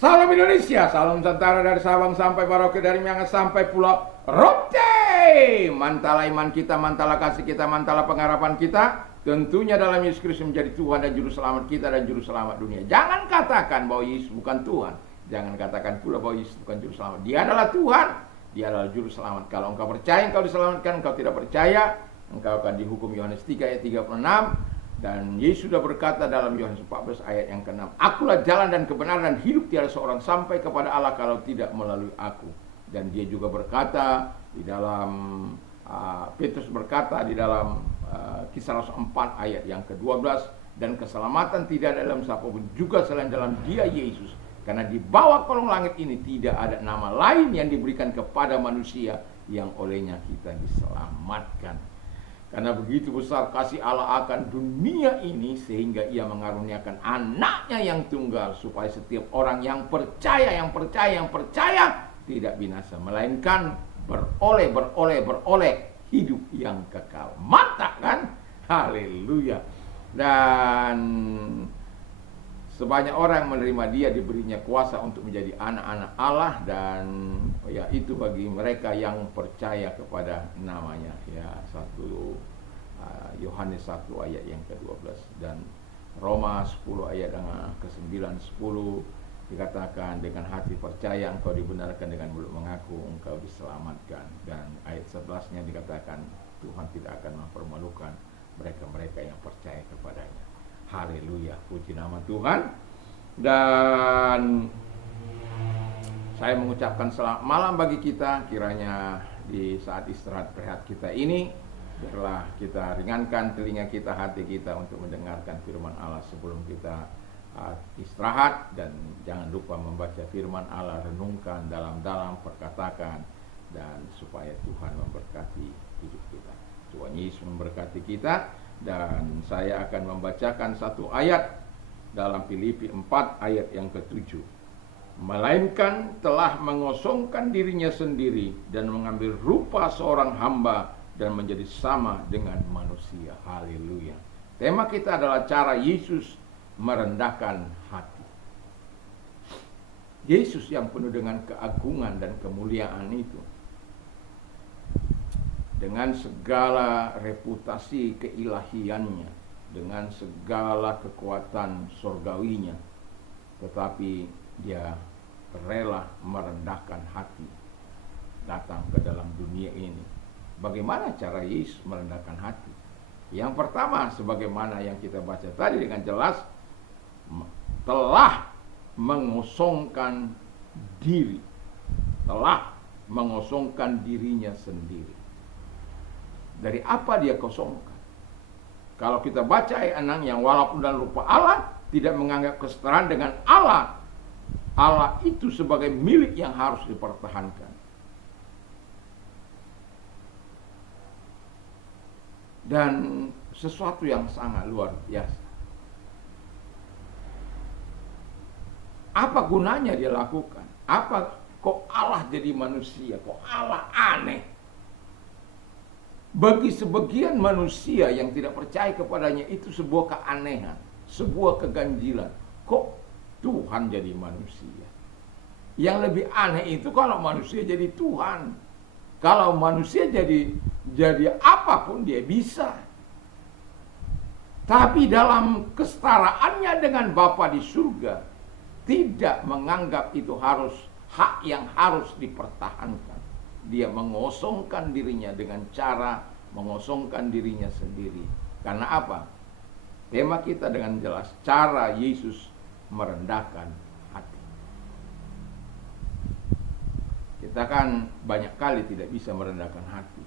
Salam Indonesia, salam Nusantara dari Sabang sampai Merauke, dari Miangas sampai Pulau Rote. Mantala iman kita, mantala kasih kita, mantala pengharapan kita. Tentunya dalam Yesus Kristus menjadi Tuhan dan Juru Selamat kita dan Juru Selamat dunia. Jangan katakan bahwa Yesus bukan Tuhan. Jangan katakan pula bahwa Yesus bukan Juru Selamat. Dia adalah Tuhan, Dia adalah Juru Selamat. Kalau engkau percaya, engkau diselamatkan. Engkau tidak percaya, engkau akan dihukum. Yohanes 3 ayat 36. Dan Yesus sudah berkata dalam Yohanes 14 ayat yang ke-6, Akulah jalan dan kebenaran dan hidup, tiada seorang sampai kepada Allah kalau tidak melalui aku. Dan dia juga berkata di dalam Petrus berkata di dalam Kisah Rasul 4 ayat yang ke-12, dan keselamatan tidak ada dalam siapapun juga selain dalam Dia Yesus, karena di bawah kolong langit ini tidak ada nama lain yang diberikan kepada manusia yang olehnya kita diselamatkan. Karena begitu besar kasih Allah akan dunia ini, sehingga Ia mengaruniakan anaknya yang tunggal, supaya setiap orang yang percaya tidak binasa, melainkan beroleh hidup yang kekal. Mantap kan? Haleluya. Dan sebanyak orang menerima Dia, diberinya kuasa untuk menjadi anak-anak Allah, dan yaitu bagi mereka yang percaya kepada namanya. Ya, Yohanes 1 ayat yang ke-12 dan Roma 10 ayat yang ke-9 10 dikatakan, dengan hati percaya engkau dibenarkan, dengan mulut mengaku engkau diselamatkan. Dan ayat 11-nya dikatakan Tuhan tidak akan mempermalukan mereka-mereka yang percaya kepadanya. Haleluya, puji nama Tuhan. Dan saya mengucapkan selamat malam bagi kita. Kiranya di saat istirahat rehat kita ini, biarlah kita ringankan telinga kita, hati kita untuk mendengarkan firman Allah sebelum kita istirahat. Dan jangan lupa membaca firman Allah, renungkan dalam-dalam, perkatakan, dan supaya Tuhan memberkati hidup kita. Tuhan Yesus memberkati kita. Dan saya akan membacakan satu ayat dalam Filipi 4 ayat yang ke-7. Melainkan telah mengosongkan dirinya sendiri dan mengambil rupa seorang hamba dan menjadi sama dengan manusia. Haleluya. Tema kita adalah cara Yesus merendahkan hati. Yesus yang penuh dengan keagungan dan kemuliaan itu, dengan segala reputasi keilahiannya, dengan segala kekuatan surgawinya, tetapi Dia rela merendahkan hati, datang ke dalam dunia ini. Bagaimana cara Yesus merendahkan hati? Yang pertama, sebagaimana yang kita baca tadi dengan jelas, telah mengosongkan diri, telah mengosongkan dirinya sendiri. Dari apa Dia kosongkan? Kalau kita baca ayat 6, yang walaupun dalam rupa Allah, tidak menganggap kesetaraan dengan Allah. Allah itu sebagai milik yang harus dipertahankan. Dan sesuatu yang sangat luar biasa. Apa gunanya Dia lakukan? Apa kok Allah jadi manusia? Kok Allah aneh? Bagi sebagian manusia yang tidak percaya kepadanya, itu sebuah keanehan, sebuah keganjilan. Kok Tuhan jadi manusia? Yang lebih aneh itu kalau manusia jadi Tuhan. Kalau manusia jadi apapun dia bisa. Tapi dalam kesetaraannya dengan Bapa di surga, tidak menganggap itu harus hak yang harus dipertahankan. Dia mengosongkan dirinya dengan cara mengosongkan dirinya sendiri. Karena apa? Tema kita dengan jelas, cara Yesus merendahkan hati. Kita kan banyak kali tidak bisa merendahkan hati.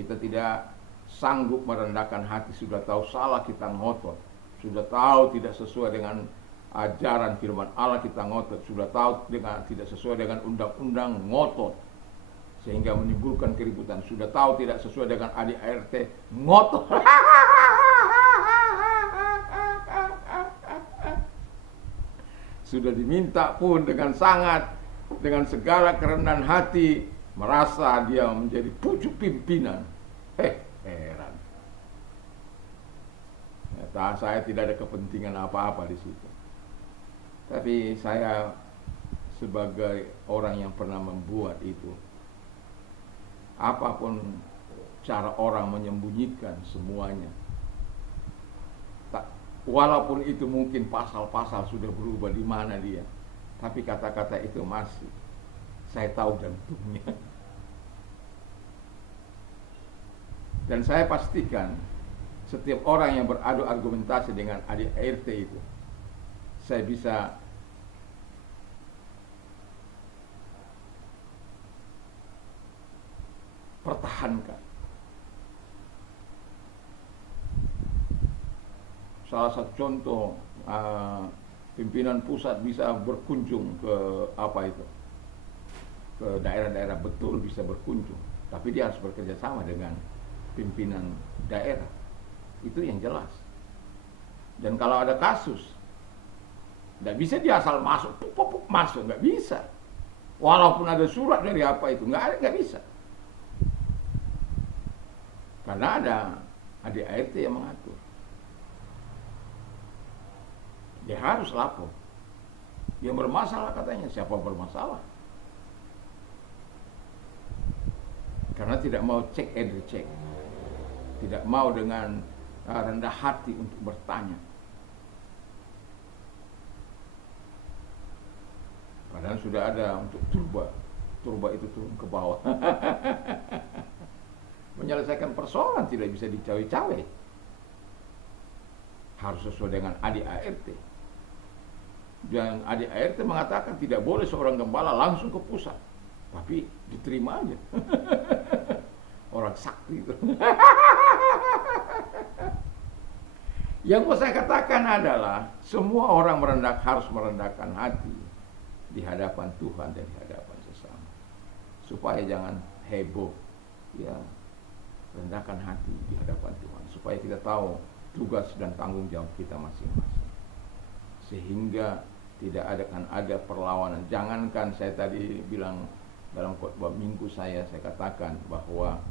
Kita tidak sanggup merendahkan hati. Sudah tahu salah, kita ngotot. Sudah tahu tidak sesuai dengan ajaran firman Allah, kita ngotot. Sudah tahu tidak sesuai dengan undang-undang, ngotot, sehingga menimbulkan keributan. Sudah tahu tidak sesuai dengan ADART, ngotot. Sudah diminta pun dengan segala kerendahan hati, merasa dia menjadi pucuk pimpinan. Heran. Saya tidak ada kepentingan apa-apa di situ. Tapi saya sebagai orang yang pernah membuat itu. Apapun cara orang menyembunyikan semuanya, walaupun itu mungkin pasal-pasal sudah berubah di mana dia, tapi kata-kata itu masih saya tahu jantungnya. Dan saya pastikan setiap orang yang beradu argumentasi dengan ADART itu, saya bisa pertahankan. Salah satu contoh, pimpinan pusat bisa berkunjung ke ke daerah-daerah, betul bisa berkunjung, tapi dia harus bekerja sama dengan pimpinan daerah. Itu yang jelas. Dan kalau ada kasus, nggak bisa dia asal masuk, masuk, nggak bisa. Walaupun ada surat dari itu, nggak bisa. Karena ada ADART yang mengatur. Dia harus lapor. Yang bermasalah katanya, siapa bermasalah? Karena tidak mau cek and recheck. Tidak mau dengan rendah hati untuk bertanya. Padahal sudah ada untuk turba itu turun ke bawah. Menyelesaikan persoalan tidak bisa dicawe-cawe. Harus sesuai dengan ADART. Dan ADART mengatakan tidak boleh seorang gembala langsung ke pusat, tapi diterima aja. Orang sakti itu. Yang mau saya katakan adalah semua orang harus merendahkan hati di hadapan Tuhan dan di hadapan sesama, supaya jangan heboh, ya. Rendahkan hati di hadapan Tuhan, supaya kita tahu tugas dan tanggung jawab kita masing-masing, sehingga tidak ada perlawanan. Jangankan, saya tadi bilang dalam khotbah minggu saya katakan bahwa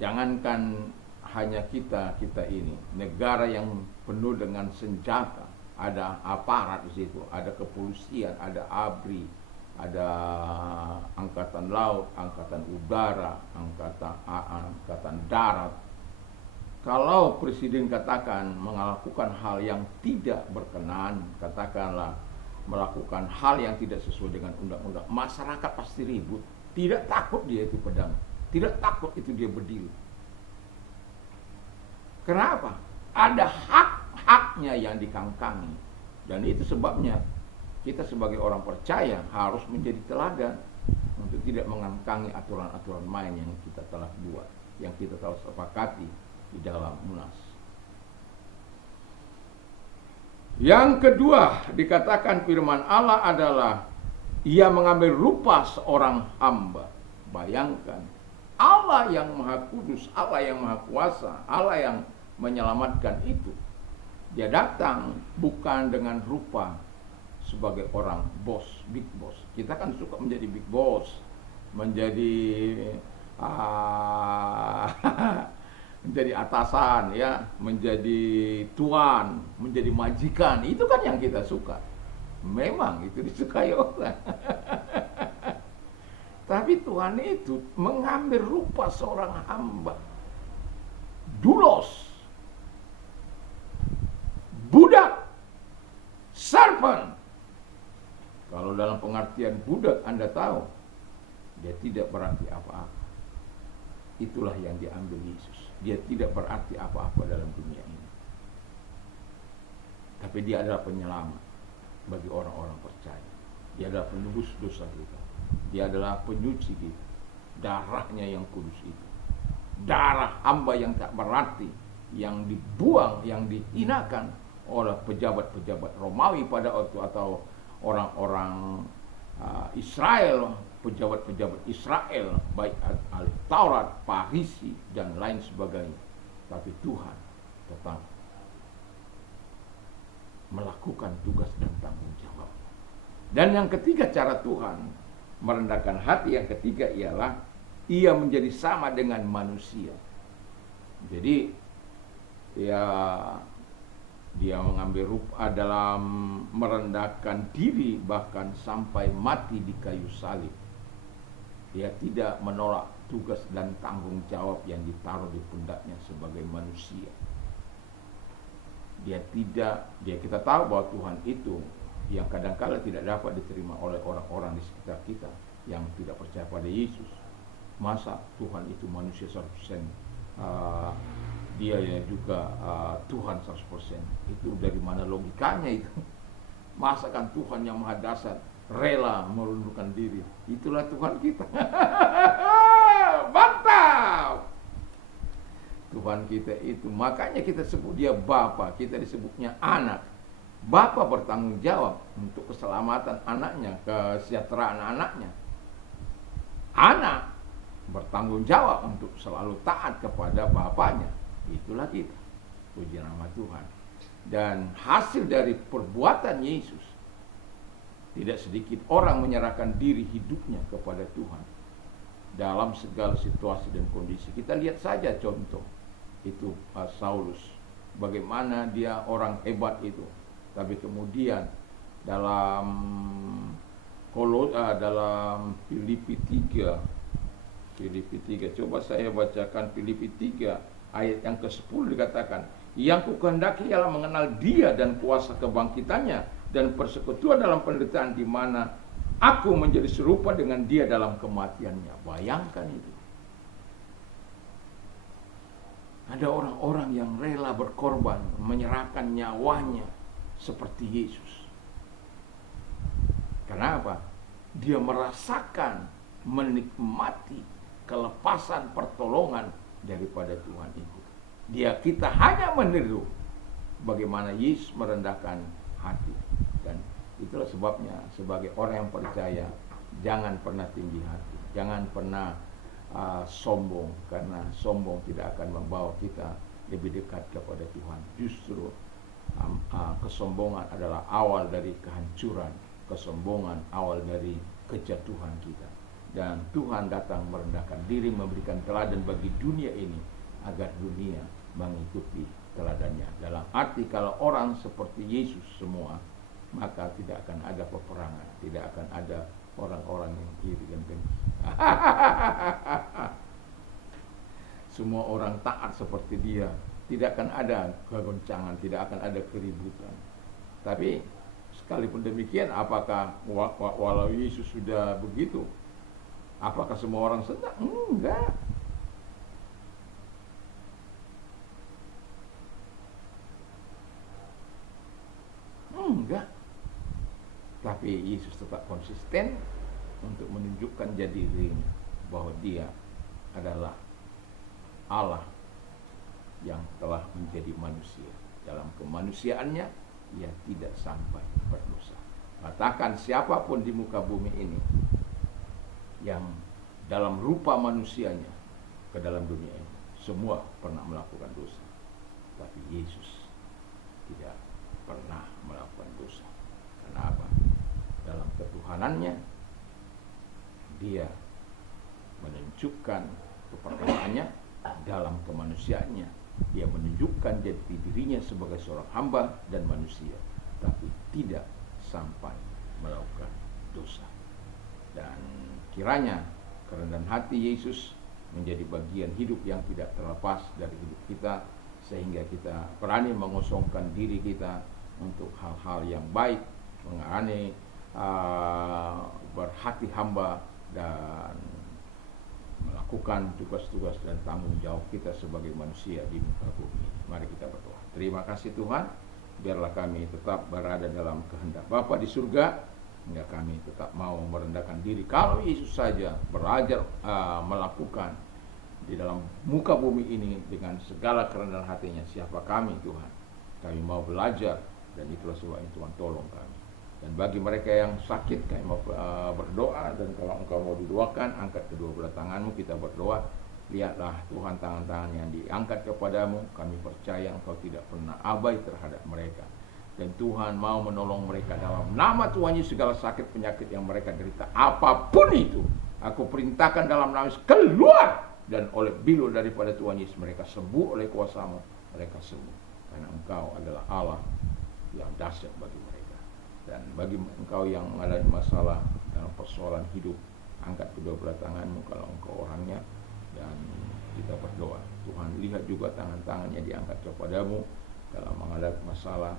jangankan hanya kita ini, negara yang penuh dengan senjata, ada aparat di situ, ada kepolisian, ada ABRI, ada angkatan laut, angkatan udara, angkatan darat. Kalau presiden katakan melakukan hal yang tidak berkenan, katakanlah melakukan hal yang tidak sesuai dengan undang-undang, masyarakat pasti ribut. Tidak takut dia itu pedang, tidak takut itu dia berdiri. Kenapa? Ada hak-haknya yang dikangkangi. Dan itu sebabnya kita sebagai orang percaya harus menjadi teladan untuk tidak mengangkangi aturan-aturan main yang kita telah buat, yang kita telah sepakati di dalam Munas. Yang kedua, dikatakan firman Allah adalah ia mengambil rupa seorang hamba. Bayangkan, Allah yang Maha Kudus, Allah yang Maha Kuasa, Allah yang menyelamatkan itu, dia datang bukan dengan rupa sebagai orang bos, big boss. Kita kan suka menjadi big boss, menjadi menjadi atasan, ya, menjadi tuan, menjadi majikan. Itu kan yang kita suka. Memang itu disukai orang. Tapi Tuhan itu mengambil rupa seorang hamba, doulos, budak, servant. Kalau dalam pengertian budak Anda tahu, dia tidak berarti apa-apa. Itulah yang diambil Yesus. Dia tidak berarti apa-apa dalam dunia ini. Tapi dia adalah penyelamat bagi orang-orang percaya. Dia adalah penebus dosa kita. Dia adalah penyuci kita. Darahnya yang kudus itu. Darah hamba yang tak berarti, yang dibuang, yang dihinakan oleh pejabat-pejabat Romawi pada waktu, atau orang-orang Israel, pejabat-pejabat Israel, baik ahli Taurat, Farisi, dan lain sebagainya. Tapi Tuhan tetap melakukan tugas dan tanggung jawab. Dan yang ketiga, cara Tuhan merendahkan hati yang ketiga ialah ia menjadi sama dengan manusia. Jadi ya Dia mengambil rupa dalam merendahkan diri bahkan sampai mati di kayu salib. Dia tidak menolak tugas dan tanggung jawab yang ditaruh di pundaknya sebagai manusia. Kita tahu bahwa Tuhan itu yang kadang-kala tidak dapat diterima oleh orang-orang di sekitar kita yang tidak percaya pada Yesus. Masa Tuhan itu manusia 100%, dia ya juga Tuhan 100%. Itu dari mana logikanya itu? Masakan Tuhan yang maha dasar rela merundukkan diri? Itulah Tuhan kita. Mantap! Tuhan kita itu, makanya kita sebut dia Bapa, kita disebutnya anak. Bapa bertanggung jawab untuk keselamatan anaknya, kesejahteraan anaknya. Anak bertanggung jawab untuk selalu taat kepada bapaknya. Itulah kita. Puji nama Tuhan. Dan hasil dari perbuatan Yesus, tidak sedikit orang menyerahkan diri hidupnya kepada Tuhan dalam segala situasi dan kondisi. Kita lihat saja contoh itu Saulus, bagaimana dia orang hebat itu, tapi kemudian dalam Filipi 3, coba saya bacakan Filipi 3 ayat yang ke-10, dikatakan, yang kukehendaki ialah mengenal dia dan kuasa kebangkitannya dan persekutuan dalam penderitaan, di mana aku menjadi serupa dengan dia dalam kematiannya. Bayangkan itu. Ada orang-orang yang rela berkorban, menyerahkan nyawanya seperti Yesus. Kenapa? Dia merasakan, menikmati kelepasan pertolongan daripada Tuhan itu. Kita hanya meniru bagaimana Yesus merendahkan hati. Dan itulah sebabnya sebagai orang yang percaya, jangan pernah tinggi hati, jangan pernah sombong, karena sombong tidak akan membawa kita lebih dekat kepada Tuhan. Justru kesombongan adalah awal dari kehancuran, kesombongan awal dari kejatuhan kita. Dan Tuhan datang merendahkan diri, memberikan teladan bagi dunia ini agar dunia mengikuti teladannya. Dalam arti kalau orang seperti Yesus semua, maka tidak akan ada peperangan, tidak akan ada orang-orang yang iri dan dengki. Semua orang taat seperti dia, tidak akan ada kegoncangan, tidak akan ada keributan. Tapi sekalipun demikian, apakah walau Yesus sudah begitu, apakah semua orang senang? Enggak. Enggak. Tapi Yesus tetap konsisten untuk menunjukkan jati dirinya bahwa dia adalah Allah yang telah menjadi manusia. Dalam kemanusiaannya ia tidak sampai berdosa. Katakan siapapun di muka bumi ini yang dalam rupa manusianya ke dalam dunia ini, semua pernah melakukan dosa. Tapi Yesus tidak pernah melakukan dosa. Kenapa? Dalam ketuhanannya dia menunjukkan keperkasaannya, dalam kemanusiaannya dia menunjukkan jati dirinya sebagai seorang hamba dan manusia, tapi tidak sampai melakukan dosa. Dan kiranya kerendahan hati Yesus menjadi bagian hidup yang tidak terlepas dari hidup kita, sehingga kita berani mengosongkan diri kita untuk hal-hal yang baik, mengarani berhati hamba dan melakukan tugas-tugas dan tanggung jawab kita sebagai manusia di muka bumi. Mari kita berdoa. Terima kasih Tuhan, biarlah kami tetap berada dalam kehendak Bapa di surga, hingga kami tetap mau merendahkan diri. Kalau Yesus saja belajar melakukan di dalam muka bumi ini dengan segala kerendahan hatinya, siapa kami Tuhan? Kami mau belajar, dan itulah sebabnya Tuhan tolong kami. Dan bagi mereka yang sakit, kami mau berdoa. Dan kalau engkau mau didoakan, angkat kedua belah tanganmu, kita berdoa. Lihatlah Tuhan, tangan-tangan yang diangkat kepadamu. Kami percaya engkau tidak pernah abai terhadap mereka. Dan Tuhan mau menolong mereka dalam nama Tuhan Yesus. Segala sakit penyakit yang mereka derita, apapun itu, aku perintahkan dalam nama Yesus, keluar. Dan oleh bilu daripada Tuhan Yesus, mereka sembuh oleh kuasa-Mu, mereka sembuh. karena Engkau adalah Allah yang dahsyat bagi mereka. Dan bagi engkau yang mengalami masalah dalam persoalan hidup, angkat kedua belah tanganmu kalau engkau orangnya, dan kita berdoa. Tuhan, lihat juga tangan-tangannya diangkat kepadamu dalam menghadapi masalah.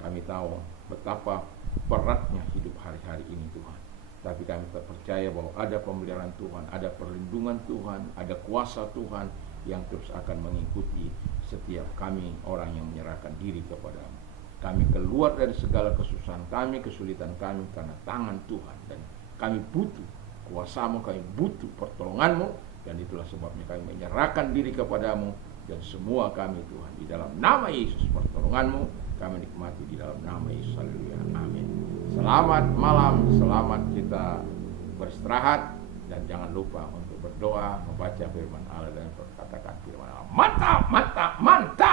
Kami tahu betapa beratnya hidup hari-hari ini Tuhan, tapi kami tetap percaya bahwa ada pemeliharaan Tuhan, ada perlindungan Tuhan, ada kuasa Tuhan yang terus akan mengikuti setiap kami orang yang menyerahkan diri kepadamu. Kami keluar dari segala kesusahan kami, kesulitan kami karena tangan Tuhan, dan kami butuh kuasa-Mu, kami butuh pertolongan-Mu, dan itulah sebabnya kami menyerahkan diri kepadamu dan semua kami Tuhan, di dalam nama Yesus. Pertolongan-Mu kami nikmati di dalam nama Yesus. Haleluya, amin. Selamat malam, selamat kita beristirahat, dan jangan lupa untuk berdoa, membaca firman Allah, dan berkatakan firman Allah. Mantap, mantap, mantap.